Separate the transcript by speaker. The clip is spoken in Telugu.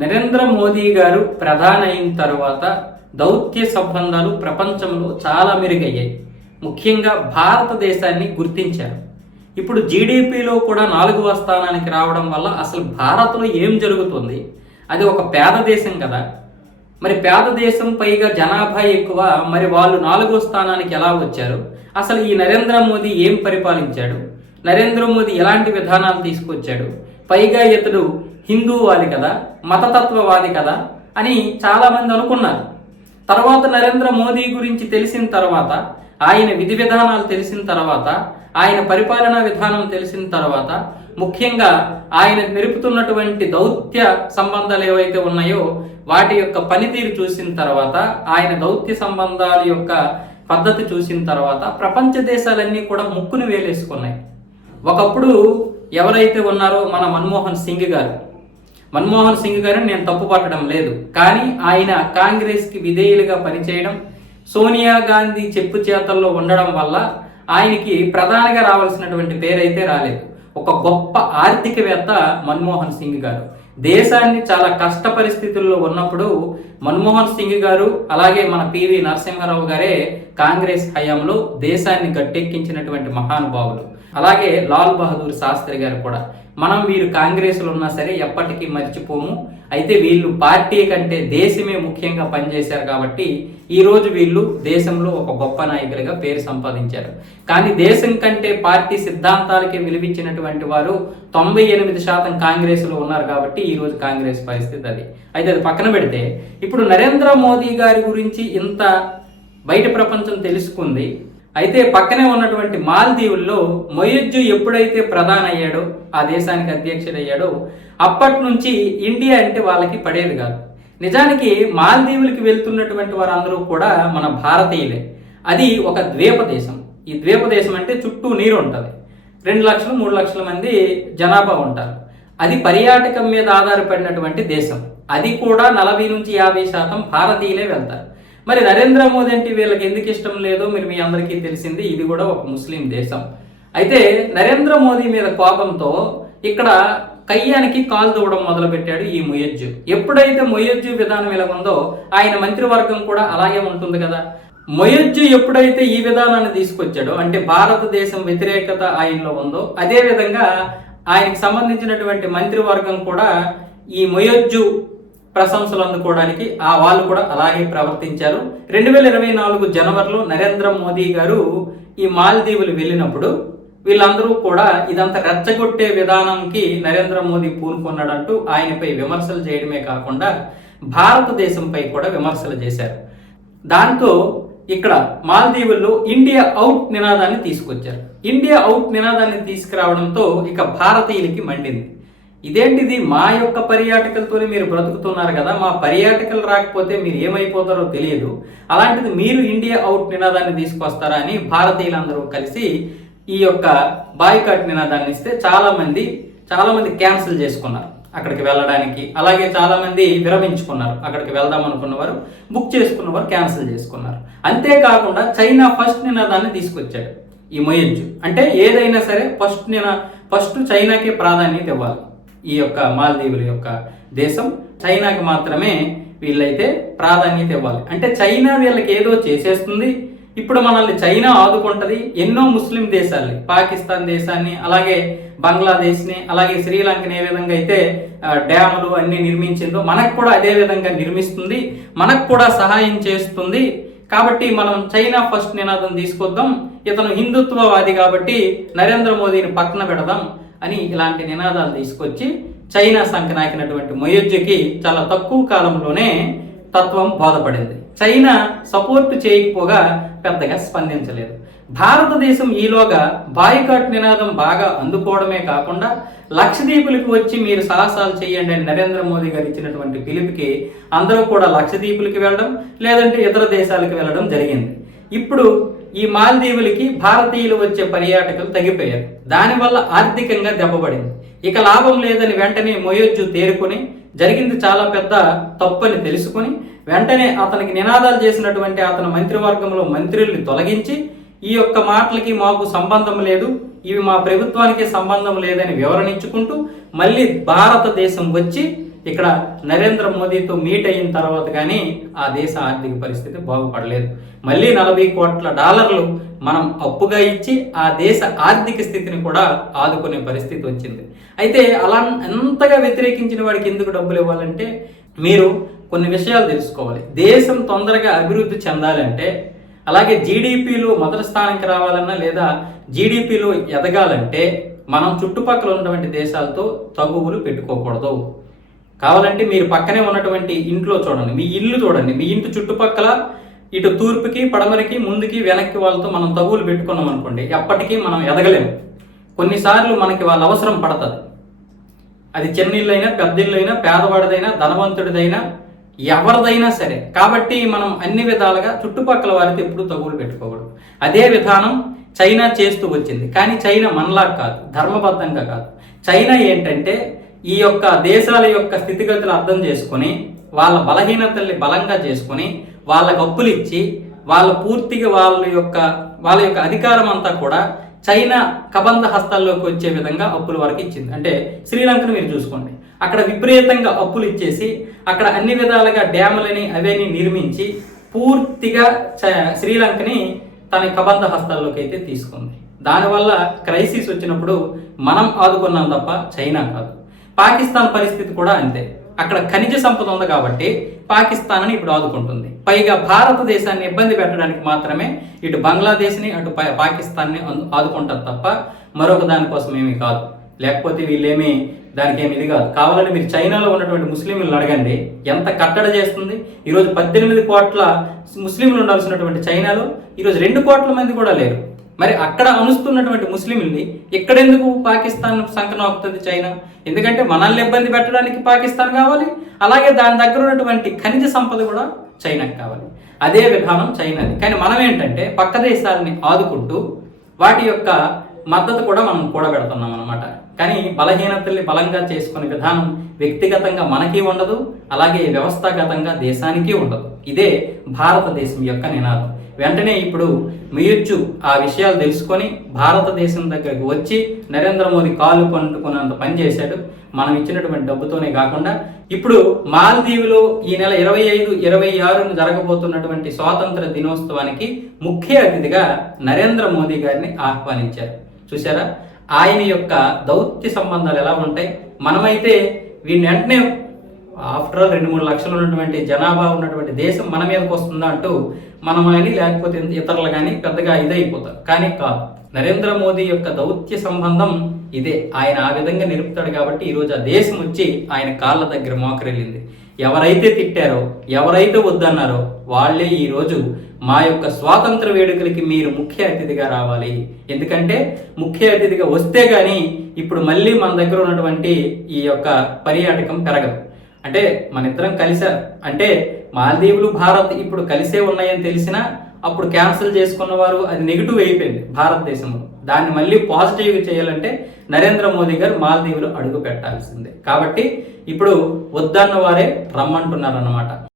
Speaker 1: నరేంద్ర మోదీ గారు ప్రధాని అయిన తర్వాత దౌత్య సంబంధాలు ప్రపంచంలో చాలా మెరుగయ్యాయి. ముఖ్యంగా భారతదేశాన్ని గుర్తించారు. ఇప్పుడు జీడిపిలో కూడా నాలుగవ స్థానానికి రావడం వల్ల అసలు భారత్లో ఏం జరుగుతుంది? అది ఒక పేద దేశం కదా. మరి పేద దేశం పైగా జనాభా ఎక్కువ మరి వాళ్ళు నాలుగో స్థానానికి ఎలా వచ్చారు? అసలు ఈ నరేంద్ర మోదీ ఏం పరిపాలించాడు? నరేంద్ర మోదీ ఎలాంటి విధానాలు తీసుకొచ్చాడు? పైగా ఇతడు హిందూవాది కదా మతతత్వవాది కదా అని చాలా మంది అనుకున్నారు. తర్వాత నరేంద్ర మోదీ గురించి తెలిసిన తర్వాత ఆయన విధి విధానాలు తెలిసిన తర్వాత ఆయన పరిపాలనా విధానం తెలిసిన తర్వాత ముఖ్యంగా ఆయన నిలుపుతున్నటువంటి దౌత్య సంబంధాలు ఏవైతే ఉన్నాయో వాటి యొక్క పనితీరు చూసిన తర్వాత ఆయన దౌత్య సంబంధాల యొక్క పద్ధతి చూసిన తర్వాత ప్రపంచ దేశాలన్నీ కూడా ముక్కును వేలేసుకున్నాయి. ఒకప్పుడు ఎవరైతే ఉన్నారో మన మన్మోహన్ సింగ్ గారు మన్మోహన్ సింగ్ గారిని నేను తప్పు పట్టడం లేదు. కానీ ఆయన కాంగ్రెస్కి విధేయులుగా పనిచేయడం సోనియా గాంధీ చెప్పు చేతల్లో ఉండడం వల్ల ఆయనకి ప్రధానిగా రావాల్సినటువంటి పేరైతే రాలేదు. ఒక గొప్ప ఆర్థికవేత్త మన్మోహన్ సింగ్ గారు. దేశాన్ని చాలా కష్ట పరిస్థితుల్లో ఉన్నప్పుడు మన్మోహన్ సింగ్ గారు అలాగే మన పివి నరసింహారావు గారే కాంగ్రెస్ హయాంలో దేశాన్ని గట్టెక్కించినటువంటి మహానుభావులు. అలాగే లాల్ బహదూర్ శాస్త్రి గారు కూడా. మనం వీరు కాంగ్రెస్లో ఉన్నా సరే ఎప్పటికీ మర్చిపోము. అయితే వీళ్ళు పార్టీ కంటే దేశమే ముఖ్యంగా పనిచేశారు కాబట్టి ఈరోజు వీళ్ళు దేశంలో ఒక గొప్ప నాయకులుగా పేరు సంపాదించారు. కానీ దేశం కంటే పార్టీ సిద్ధాంతాలకి విలువిచ్చినటువంటి వారు తొంభై ఎనిమిది శాతం కాంగ్రెస్లో ఉన్నారు కాబట్టి ఈరోజు కాంగ్రెస్ పరిస్థితి అది. అయితే అది పక్కన పెడితే ఇప్పుడు నరేంద్ర మోదీ గారి గురించి ఇంత బయట ప్రపంచం తెలుసుకుంది. అయితే పక్కనే ఉన్నటువంటి మాల్దీవుల్లో మొయజ్జు ఎప్పుడైతే ప్రధాన అయ్యాడో ఆ దేశానికి అధ్యక్షుడయ్యాడో అప్పటి నుంచి ఇండియా అంటే వాళ్ళకి పడేది కాదు. నిజానికి మాల్దీవులకి వెళ్తున్నటువంటి వారందరూ కూడా మన భారతీయులే. అది ఒక ద్వీప దేశం ఈ ద్వీప దేశం అంటే చుట్టూ నీరు ఉంటుంది. రెండు లక్షలు మూడు లక్షల మంది జనాభా ఉంటారు. అది పర్యాటకం మీద ఆధారపడినటువంటి దేశం. అది కూడా నలభై నుంచి యాభై శాతం భారతీయులే వెళ్తారు. మరి నరేంద్ర మోదీ అంటే వీళ్ళకి ఎందుకు ఇష్టం లేదో మీరు మీ అందరికీ తెలిసింది ఇది కూడా ఒక ముస్లిం దేశం. అయితే నరేంద్ర మోదీ మీద కోపంతో ఇక్కడ కయ్యానికి కాలు దూవడం మొదలుపెట్టాడు ఈ మొయజ్జు. ఎప్పుడైతే మొయజ్జు విధానం ఇలా ఉందో ఆయన మంత్రివర్గం కూడా అలాగే ఉంటుంది కదా. మొయజ్జు ఎప్పుడైతే ఈ విధానాన్ని తీసుకొచ్చాడో అంటే భారతదేశం వ్యతిరేకత ఆయనలో ఉందో అదే విధంగా ఆయనకు సంబంధించినటువంటి మంత్రివర్గం కూడా ఈ మొయజ్జు ప్రశంసలు అందుకోవడానికి ఆ వాళ్ళు కూడా అలాగే ప్రవర్తించారు. రెండు వేల ఇరవై నాలుగు జనవరిలో నరేంద్ర మోదీ గారు ఈ మాల్దీవులు వెళ్ళినప్పుడు వీళ్ళందరూ కూడా ఇదంతా రెచ్చగొట్టే విధానంకి నరేంద్ర మోదీ పూనుకున్నాడంటూ ఆయనపై విమర్శలు చేయడమే కాకుండా భారతదేశంపై కూడా విమర్శలు చేశారు. దాంతో ఇక్కడ మాల్దీవుల్లో ఇండియా అవుట్ నినాదాన్ని తీసుకొచ్చారు. ఇండియా అవుట్ నినాదాన్ని తీసుకురావడంతో ఇక భారతీయులకి మండింది. ఇదేంటిది? మా యొక్క పర్యాటకులతోనే మీరు బ్రతుకుతున్నారు కదా మా పర్యాటకులు రాకపోతే మీరు ఏమైపోతారో తెలియదు. అలాంటిది మీరు ఇండియా అవుట్ నినాదాన్ని తీసుకొస్తారా అని భారతీయులందరూ కలిసి ఈ యొక్క బాయ్కాట్ నినాదాన్ని ఇస్తే చాలామంది చాలామంది క్యాన్సిల్ చేసుకున్నారు అక్కడికి వెళ్ళడానికి. అలాగే చాలామంది విరమించుకున్నారు అక్కడికి వెళ్దాం అనుకున్నవారు బుక్ చేసుకున్నవారు క్యాన్సిల్ చేసుకున్నారు. అంతేకాకుండా చైనా ఫస్ట్ నినాదాన్ని తీసుకొచ్చాడు ఈ మొయజ్జు. అంటే ఏదైనా సరే ఫస్ట్ నినా ఫస్ట్ చైనాకే ప్రాధాన్యత ఇవ్వాలి. ఈ యొక్క మాల్దీవుల యొక్క దేశం చైనాకి మాత్రమే వీళ్ళైతే ప్రాధాన్యత ఇవ్వాలి. అంటే చైనా వీళ్ళకి ఏదో చేసేస్తుంది. ఇప్పుడు మనల్ని చైనా ఆదుకుంటుంది. ఎన్నో ముస్లిం దేశాలని పాకిస్తాన్ దేశాన్ని అలాగే బంగ్లాదేశ్ని అలాగే శ్రీలంకని ఏ విధంగా అయితే డ్యాములు అన్ని నిర్మించిందో మనకు కూడా అదే విధంగా నిర్మిస్తుంది. మనకు కూడా సహాయం చేస్తుంది. కాబట్టి మనం చైనా ఫస్ట్ నినాదం తీసుకొద్దాం. ఇతను హిందుత్వవాది కాబట్టి నరేంద్ర మోదీని పక్కన పెడదాం. అని ఇలాంటి నినాదాలు తీసుకొచ్చి చైనా సంకనాకినటువంటి మొయజ్జుకి చాలా తక్కువ కాలంలోనే తత్వం బోధపడింది. చైనా సపోర్ట్ చేయకపోగా పెద్దగా స్పందించలేదు. భారతదేశం ఈలోగా బాయ్కాట్ నినాదం బాగా అందుకోవడమే కాకుండా లక్షద్వీపులకు వచ్చి మీరు సాహసాలు చేయండి అని నరేంద్ర మోదీ గారు ఇచ్చినటువంటి పిలుపుకి అందరూ కూడా లక్షద్వీపులకి వెళ్ళడం లేదంటే ఇతర దేశాలకు వెళ్ళడం జరిగింది. ఇప్పుడు ఈ మాల్దీవులకి భారతీయులు వచ్చే పర్యాటకులు తగ్గిపోయారు. దానివల్ల ఆర్థికంగా దెబ్బపడింది. ఇక లాభం లేదని వెంటనే మొయోజ్జు తేరుకొని జరిగింది చాలా పెద్ద తప్పని తెలుసుకొని వెంటనే అతనికి నినాదాలు చేసినటువంటి అతని మంత్రివర్గంలో మంత్రుల్ని తొలగించి ఈ యొక్క మాటలకి మాకు సంబంధం లేదు ఇవి మా ప్రభుత్వానికి సంబంధం లేదని వివరణించుకుంటూ మళ్ళీ భారతదేశం వచ్చి ఇక్కడ నరేంద్ర మోదీతో మీట్ అయిన తర్వాత కానీ ఆ దేశ ఆర్థిక పరిస్థితి బాగుపడలేదు. మళ్ళీ నలభై కోట్ల డాలర్లు మనం అప్పుగా ఇచ్చి ఆ దేశ ఆర్థిక స్థితిని కూడా ఆదుకునే పరిస్థితి వచ్చింది. అయితే అలా ఎంతగా వ్యతిరేకించిన వాడికి ఎందుకు డబ్బులు ఇవ్వాలంటే మీరు కొన్ని విషయాలు తెలుసుకోవాలి. దేశం తొందరగా అభివృద్ధి చెందాలంటే అలాగే జీడిపిలో మొదటి స్థానానికి రావాలన్నా లేదా జీడిపిలో ఎదగాలంటే మనం చుట్టుపక్కల ఉన్నటువంటి దేశాలతో తగువులు పెట్టుకోకూడదు. కావాలంటే మీరు పక్కనే ఉన్నటువంటి ఇంట్లో చూడండి. మీ ఇల్లు చూడండి. మీ ఇంటి చుట్టుపక్కల ఇటు తూర్పుకి పడమరికి ముందుకి వెనక్కి వాళ్ళతో మనం తగువులు పెట్టుకున్నాం అనుకోండి ఎప్పటికీ మనం ఎదగలేము కొన్నిసార్లు మనకి వాళ్ళ అవసరం పడుతుంది. అది చిన్న ఇల్లు అయినా పెద్ద ఇల్లు అయినా పేదవాడిదైనా ధనవంతుడిదైనా ఎవరిదైనా సరే. కాబట్టి మనం అన్ని విధాలుగా చుట్టుపక్కల వారితో ఎప్పుడు తగులు పెట్టుకోకూడదు. అదే విధానం చైనా చేస్తూ వచ్చింది. కానీ చైనా మనలా కాదు. ధర్మబద్ధంగా కాదు. చైనా ఏంటంటే ఈ యొక్క దేశాల యొక్క స్థితిగతులు అర్థం చేసుకొని వాళ్ళ బలహీనతల్ని బలంగా చేసుకొని వాళ్ళకు అప్పులు ఇచ్చి వాళ్ళ పూర్తిగా వాళ్ళ యొక్క వాళ్ళ యొక్క అధికారం అంతా కూడా చైనా కబంధ హస్తాల్లోకి వచ్చే విధంగా అప్పుల వరకు ఇచ్చింది. అంటే శ్రీలంకను మీరు చూసుకోండి. అక్కడ విపరీతంగా అప్పులు ఇచ్చేసి అక్కడ అన్ని విధాలుగా డ్యాములని అవన్నీ నిర్మించి పూర్తిగా చ- శ్రీలంకని తన కబంధ హస్తాల్లోకి అయితే తీసుకుంది. దానివల్ల క్రైసిస్ వచ్చినప్పుడు మనం ఆదుకున్నాం తప్ప చైనా కాదు. పాకిస్తాన్ పరిస్థితి కూడా అంతే. అక్కడ ఖనిజ సంపద ఉంది కాబట్టి పాకిస్తాన్ ఇప్పుడు ఆదుకుంటుంది. పైగా భారతదేశాన్ని ఇబ్బంది పెట్టడానికి మాత్రమే ఇటు బంగ్లాదేశ్ని అటు పాకిస్తాన్ని ఆదుకుంటారు తప్ప మరొక దానికోసం ఏమీ కాదు. లేకపోతే వీళ్ళేమి దానికి ఏమి ఇది కాదు. కావాలని మీరు చైనాలో ఉన్నటువంటి ముస్లింలను అడగండి. ఎంత కట్టడ చేస్తుంది? ఈరోజు పద్దెనిమిది కోట్ల ముస్లింలు ఉండాల్సినటువంటి చైనాలో ఈరోజు రెండు కోట్ల మంది కూడా లేరు. మరి అక్కడ అనుస్తున్నటువంటి ముస్లింల్ని ఎక్కడెందుకు పాకిస్తాన్ సంకనం అవుతుంది చైనా? ఎందుకంటే మనల్ని ఇబ్బంది పెట్టడానికి పాకిస్తాన్ కావాలి అలాగే దాని దగ్గర ఉన్నటువంటి ఖనిజ సంపద కూడా చైనాకి కావాలి. అదే విధానం చైనాది. కానీ మనం ఏంటంటే పక్క దేశాలని ఆదుకుంటూ వాటి యొక్క మద్దతు కూడా మనం కూడబెడుతున్నాం అనమాట కానీ బలహీనతల్ని బలంగా చేసుకునే విధానం వ్యక్తిగతంగా మనకి ఉండదు అలాగే వ్యవస్థాగతంగా దేశానికి ఉండదు. ఇదే భారతదేశం యొక్క నినాదం. వెంటనే ఇప్పుడు మీర్చు ఆ విషయాలు తెలుసుకొని భారతదేశం దగ్గరికి వచ్చి నరేంద్ర మోదీ కాలు పండుకున్నంత పని చేశాడు. మనం ఇచ్చినటువంటి డబ్బుతోనే కాకుండా ఇప్పుడు మాల్దీవులో ఈ నెల ఇరవై ఐదు ఇరవై ఆరును జరగబోతున్నటువంటి స్వాతంత్ర దినోత్సవానికి ముఖ్య అతిథిగా నరేంద్ర మోదీ గారిని ఆహ్వానించారు. చూసారా ఆయన యొక్క దౌత్య సంబంధాలు ఎలా ఉంటాయి? మనమైతే వీడిని వెంటనే ఆఫ్టర్ ఆల్ రెండు మూడు లక్షలు ఉన్నటువంటి జనాభా ఉన్నటువంటి దేశం మన మీదకి వస్తుందా అంటూ మనం కానీ లేకపోతే ఇతరులు కానీ పెద్దగా ఇదైపోతారు. కానీ కాదు. నరేంద్ర మోదీ యొక్క దౌత్య సంబంధం ఇదే. ఆయన ఆ విధంగా నిలుపుతాడు కాబట్టి ఈరోజు ఆ దేశం వచ్చి ఆయన కాళ్ళ దగ్గర మోకరెళ్ళింది ఎవరైతే తిట్టారో ఎవరైతే వద్దన్నారో వాళ్ళే ఈరోజు మా యొక్క స్వాతంత్ర వేడుకలకి మీరు ముఖ్య అతిథిగా రావాలి. ఎందుకంటే ముఖ్య అతిథిగా వస్తే కానీ ఇప్పుడు మళ్ళీ మన దగ్గర ఉన్నటువంటి ఈ యొక్క పర్యాటకం పెరగదు. అంటే మన ఇద్దరం కలిసారు అంటే మాల్దీవులు భారత్ ఇప్పుడు కలిసే ఉన్నాయని తెలిసినా అప్పుడు క్యాన్సిల్ చేసుకున్న వారు అది నెగిటివ్ అయిపోయింది భారతదేశంలో. దాన్ని మళ్ళీ పాజిటివ్ చేయాలంటే నరేంద్ర మోదీ గారు మాల్దీవులు అడుగు పెట్టాల్సిందే. కాబట్టి ఇప్పుడు వద్దన్న వారే రమ్మంటున్నారన్నమాట.